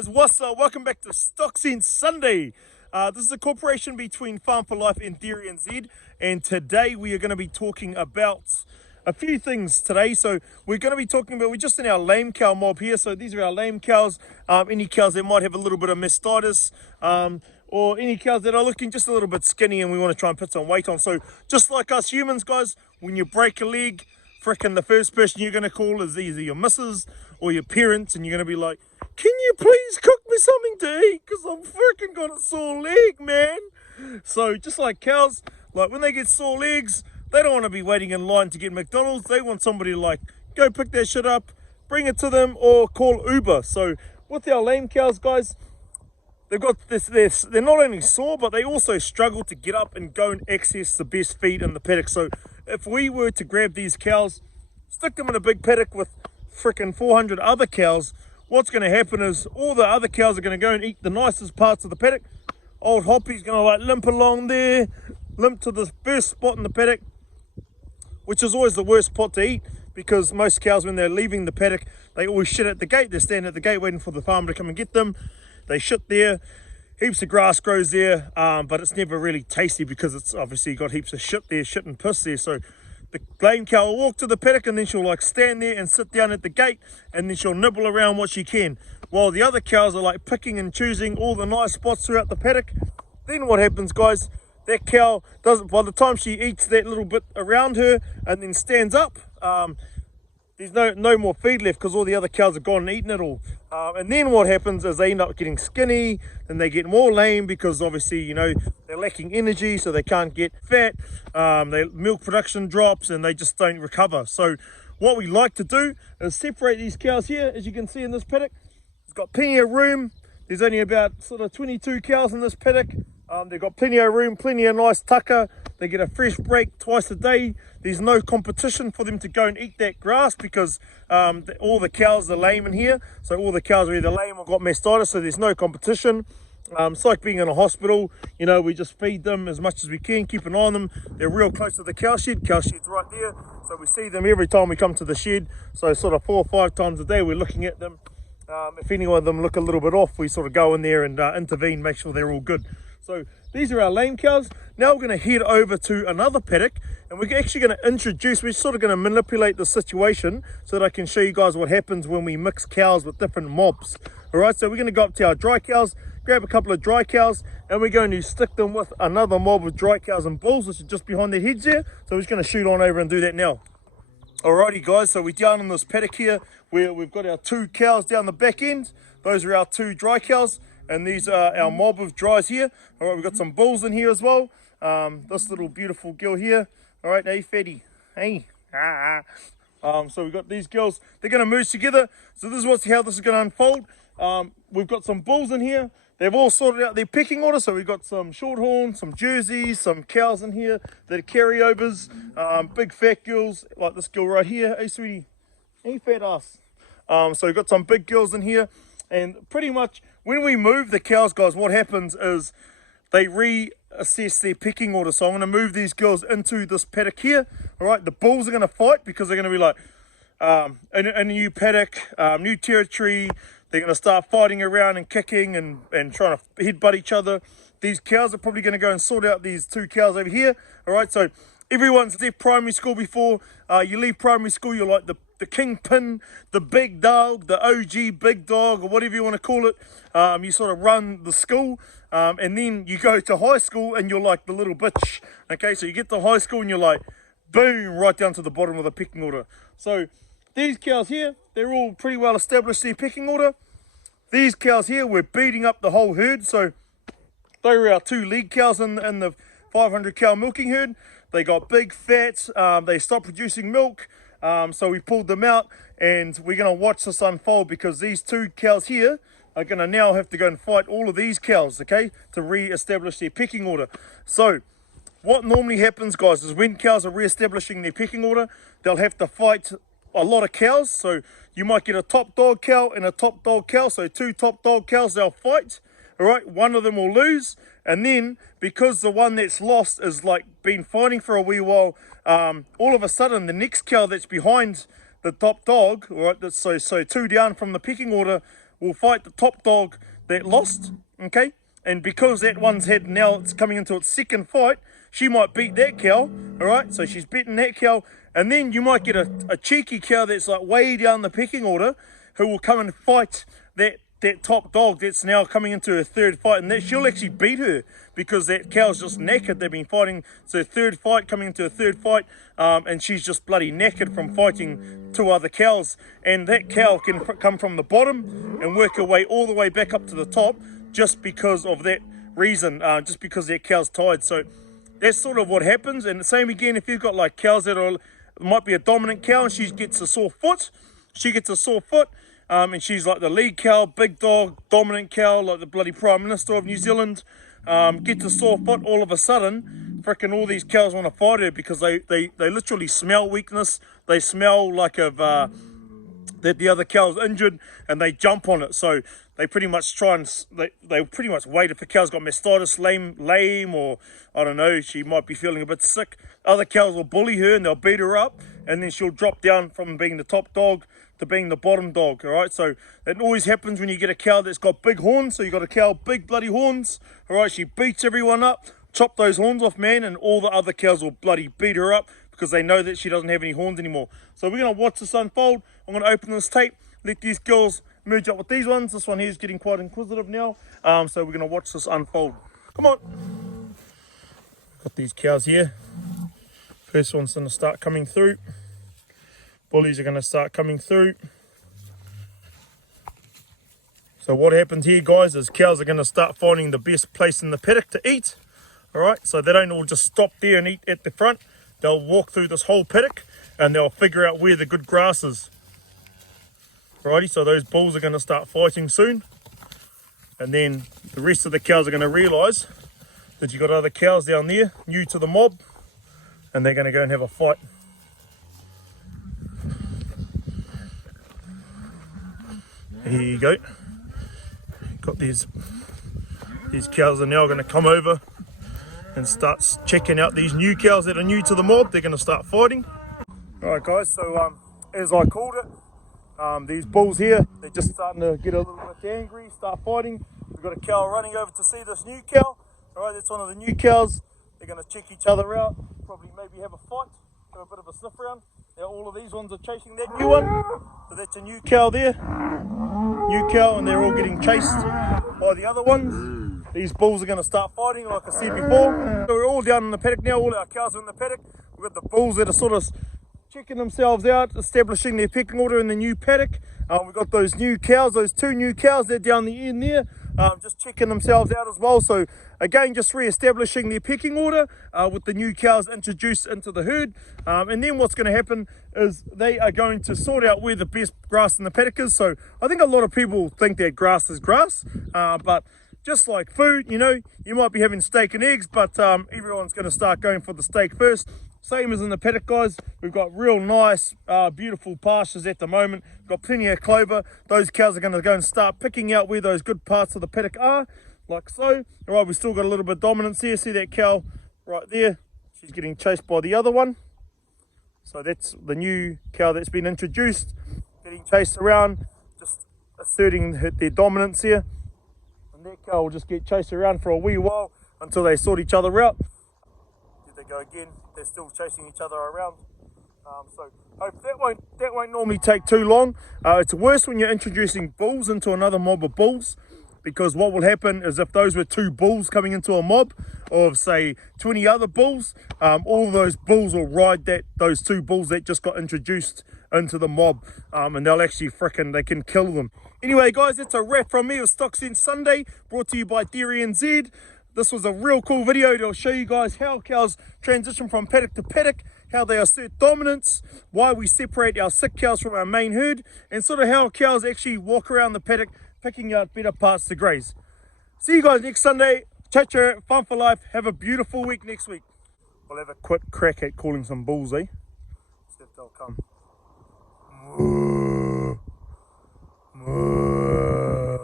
guys, what's up? Welcome back to Stock Sense Sunday. This is a cooperation between Farm for Life and DairyNZ, and today we are going to be talking about a few things today. So we're going to be talking about, we're just in our lame cow mob here. So these are our lame cows, any cows that might have a little bit of mastitis, or any cows that are looking just a little bit skinny and we want to try and put some weight on. So just like us humans, guys, when you break a leg, frickin' the first person you're going to call is either your missus or your parents, and you're going to be like, can you please cook me something to eat, because I'm freaking got a sore leg, man. So just like cows, like when they get sore legs, they don't want to be waiting in line to get McDonald's. They want somebody to like go pick that shit up, bring it to them, or call Uber. So with our lame cows, guys, they've got this, they're not only sore, but they also struggle to get up and go and access the best feed in the paddock. So if we were to grab these cows, stick them in a big paddock with freaking 400 other cows, what's going to happen is all the other cows are going to go and eat the nicest parts of the paddock. Old Hoppy's going to like limp along there, limp to the first spot in the paddock, which is always the worst spot to eat, because most cows, when they're leaving the paddock, they always shit at the gate. They stand at the gate waiting for the farmer to come and get them. They shit there, heaps of grass grows there, but it's never really tasty because it's obviously got heaps of shit there, shit and piss there. So the lame cow will walk to the paddock and then she'll like stand there and sit down at the gate, and then she'll nibble around what she can, while the other cows are like picking and choosing all the nice spots throughout the paddock. Then what happens, guys, that cow doesn't, by the time she eats that little bit around her and then stands up, there's no more feed left because all the other cows have gone and eaten it all. And then what happens is they end up getting skinny, and they get more lame because obviously, you know, they're lacking energy, so they can't get fat. Their milk production drops and they just don't recover. So what we like to do is separate these cows here. As you can see in this paddock, it's got plenty of room. There's only about sort of 22 cows in this paddock. They've got plenty of room, plenty of nice tucker. They get a fresh break twice a day. There's no competition for them to go and eat that grass because all the cows are lame in here. So all the cows are either lame or got mastitis, so there's no competition. It's like being in a hospital. You know, we just feed them as much as we can, keep an eye on them. They're real close to the cow shed. Cow shed's right there. So we see them every time we come to the shed. So sort of 4 or 5 times a day we're looking at them. If any of them look a little bit off, we sort of go in there and intervene, make sure they're all good. So these are our lame cows. Now we're going to head over to another paddock, and we're actually going to introduce, we're sort of going to manipulate the situation so that I can show you guys what happens when we mix cows with different mobs. Alright, so we're going to go up to our dry cows, grab a couple of dry cows, and we're going to stick them with another mob of dry cows and bulls, which is just behind their heads here. So we're just going to shoot on over and do that now. Alrighty guys, so we're down in this paddock here where we've got our 2 cows down the back end. Those are our 2 dry cows, and these are our mob of dries here. Alright, we've got some bulls in here as well. This little beautiful girl here. Alright, hey fatty, hey. So we've got these girls, they're going to merge together. So this is how this is going to unfold. We've got some bulls in here. They've all sorted out their pecking order. So we've got some shorthorns, some jerseys, some cows in here that are carryovers, big fat girls like this girl right here. Hey sweetie, hey fat ass. So we've got some big girls in here, and pretty much when we move the cows, guys, what happens is they reassess their pecking order. So I'm going to move these girls into this paddock here. All right, the bulls are going to fight because they're going to be like in a new paddock, new territory. They're going to start fighting around and kicking and trying to headbutt each other. These cows are probably going to go and sort out these 2 cows over here. All right, so everyone's left primary school before. You leave primary school, you're like the kingpin, the big dog, the OG big dog, or whatever you want to call it. You sort of run the school, and then you go to high school and you're like the little bitch. Okay, so you get to high school and you're like, boom, right down to the bottom of the pecking order. So these cows here, they're all pretty well established their pecking order. These cows here, we're beating up the whole herd. So they were our 2 lead cows in the 500 cow milking herd. They got big fats, they stopped producing milk. So we pulled them out, and we're going to watch this unfold because these 2 cows here are going to now have to go and fight all of these cows, okay, to re-establish their pecking order. So what normally happens, guys, is when cows are re-establishing their pecking order, they'll have to fight a lot of cows. So you might get a top dog cow and a top dog cow. So 2 top dog cows, they'll fight. All right, one of them will lose, and then because the one that's lost is like been fighting for a wee while, all of a sudden the next cow that's behind the top dog, all right, so 2 down from the pecking order, will fight the top dog that lost, okay? And because that one's had, now it's coming into its second fight, she might beat that cow, all right? So she's beating that cow, and then you might get a cheeky cow that's like way down the pecking order who will come and fight that top dog that's now coming into her third fight, and that she'll actually beat her because that cow's just knackered. They've been fighting. It's her third fight, coming into her third fight, and she's just bloody knackered from fighting two other cows. And that cow can come from the bottom and work her way all the way back up to the top just because of that reason, just because that cow's tired. So that's sort of what happens. And the same again, if you've got like cows that are, might be a dominant cow and she gets a sore foot, and she's like the lead cow, big dog, dominant cow, like the bloody Prime Minister of New Zealand, gets a sore foot, all of a sudden, frickin' all these cows want to fight her because they literally smell weakness. They smell like that the other cow's injured, and they jump on it. So they pretty much try and, they pretty much wait if the cow's got mastitis, lame, or I don't know, she might be feeling a bit sick. Other cows will bully her and they'll beat her up, and then she'll drop down from being the top dog to being the bottom dog, all right? So it always happens when you get a cow that's got big horns. So you got a cow, big bloody horns, all right? She beats everyone up, chop those horns off, man, and all the other cows will bloody beat her up because they know that she doesn't have any horns anymore. So we're going to watch this unfold. I'm going to open this tape, let these girls merge up with these ones. This one here is getting quite inquisitive now. So we're going to watch this unfold. Come on. Got these cows here. First one's going to start coming through. Bullies are going to start coming through. So what happens here, guys, is cows are going to start finding the best place in the paddock to eat. All right, so they don't all just stop there and eat at the front. They'll walk through this whole paddock and they'll figure out where the good grass is. Alrighty, so those bulls are going to start fighting soon. And then the rest of the cows are going to realise that you've got other cows down there, new to the mob, and they're going to go and have a fight. Here you go. Got these cows are now going to come over and start checking out these new cows that are new to the mob. They're going to start fighting. Alright guys, so as I called it, these bulls here, they're just starting to get a little bit angry, start fighting. We've got a cow running over to see this new cow. Alright, that's one of the new cows. They're going to check each other out, probably maybe have a fight, have a bit of a sniff around. Now all of these ones are chasing that new one. So that's a new cow there. New cow, and they're all getting chased by the other ones. These bulls are going to start fighting, like I said before. So we're all down in the paddock now, all our cows are in the paddock. We've got the bulls that are sort of checking themselves out, establishing their pecking order in the new paddock. We've got those new cows, those two new cows, they're down the end there, just checking themselves out as well. So again, just re-establishing their pecking order with the new cows introduced into the herd. And then what's going to happen is they are going to sort out where the best grass in the paddock is. So I think a lot of people think that grass is grass, but just like food, you know, you might be having steak and eggs, but everyone's going to start going for the steak first. Same as in the paddock, guys. We've got real nice, beautiful pastures at the moment. We've got plenty of clover. Those cows are going to go and start picking out where those good parts of the paddock are, like so. All right, we've still got a little bit of dominance here. See that cow right there? She's getting chased by the other one. So that's the new cow that's been introduced, getting chased around, just asserting their dominance here. And that cow will just get chased around for a wee while until they sort each other out. Here they go again. They're still chasing each other around. So that won't normally take too long. It's worse when you're introducing bulls into another mob of bulls, because what will happen is if those were two bulls coming into a mob of say 20 other bulls, all of those bulls will ride those two bulls that just got introduced into the mob, and they'll actually they can kill them. Anyway guys, that's a wrap from me of Stock Sense Sunday, brought to you by DairyNZ. This was a real cool video to show you guys how cows transition from paddock to paddock, how they assert dominance, why we separate our sick cows from our main herd, and sort of how cows actually walk around the paddock picking out better parts to graze. See you guys next Sunday. Cha-cha, fun for life. Have a beautiful week next week. We'll have a quick crack at calling some bulls, eh? See if they'll come. Moo. Moo.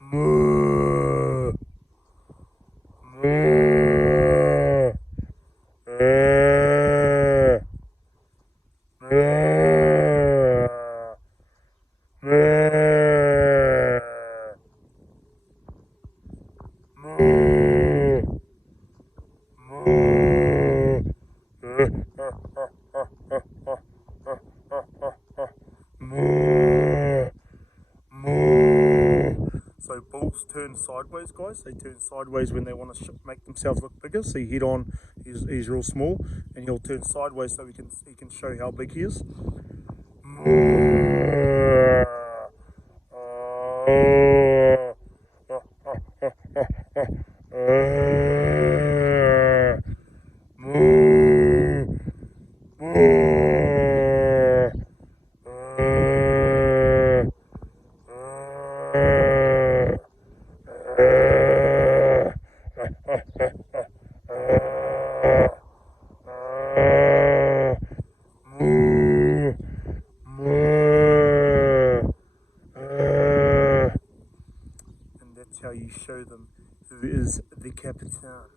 Moo. Moo. Moo. Moo. So bulls turn sideways, guys. They turn sideways when they want to make themselves look bigger. See, head on, he's real small, and he'll turn sideways so he can show how big he is. And that's how you show them who is the Capitan.